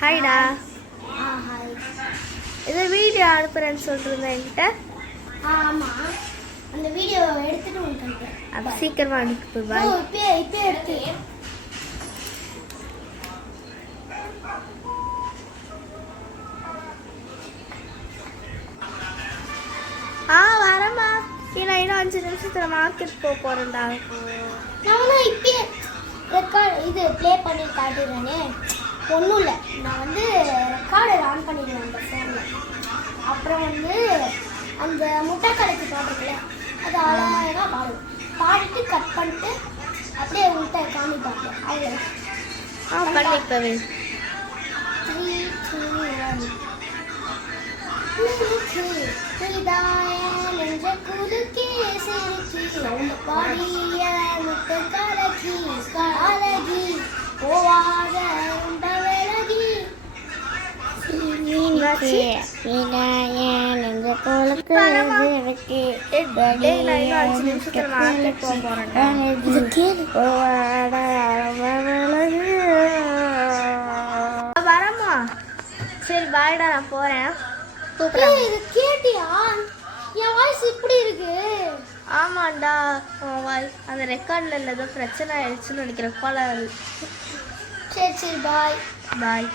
ஹாய்டா. Hi. இது video அனுப்புறேன்னு சொல்லிருந்தேன் என்கிட்ட. ஆமாம், அந்த வீடியோ எடுத்துட்டு வந்துட்டேன். அப்போ சீக்கிரமாக அனுப்பு. பாய். இப்போ எடுத்து வரேம்மா. நான் இன்னும் 5 நிமிஷத்தில் மார்க்கெட் போக போகிறேன்டா. நான் இப்போ இது ப்ளே பண்ணி காட்டிடுறேனே. ஒன்றும் இல்லை, நான் ரெக்கார்டர் ஆன் பண்ணிடுவேன் அந்த ஃபோனில். அப்புறம் அந்த முட்டை கடைக்கு பாட்டுருக்குல்ல, அது அழகாக பாடிட்டு கட் பண்ணிட்டு அப்படியே உங்கள்கிட்ட காமிப்பாங்க. அவ்வளோ பண்ணிப்பவே 3, 2, 1. நெஞ்ச குலுக்கி சிரிக்கி பாடிய முட்டை கலக்கி அழகி போவாத ரொம்ப விலகி நெஞ்ச குலுக்கு வரமா. சரி பாய்டா, நான் போறேன். இது கேட்டியா? என் வாய்ஸ் இப்படி இருக்கு. ஆமாண்டா, உன் வாய்ஸ் அந்த ரெக்கார்டில் ஏதோ பிரச்சனை ஆயிடுச்சுன்னு நினைக்கிறேன். போல. சரி பாய். பாய்.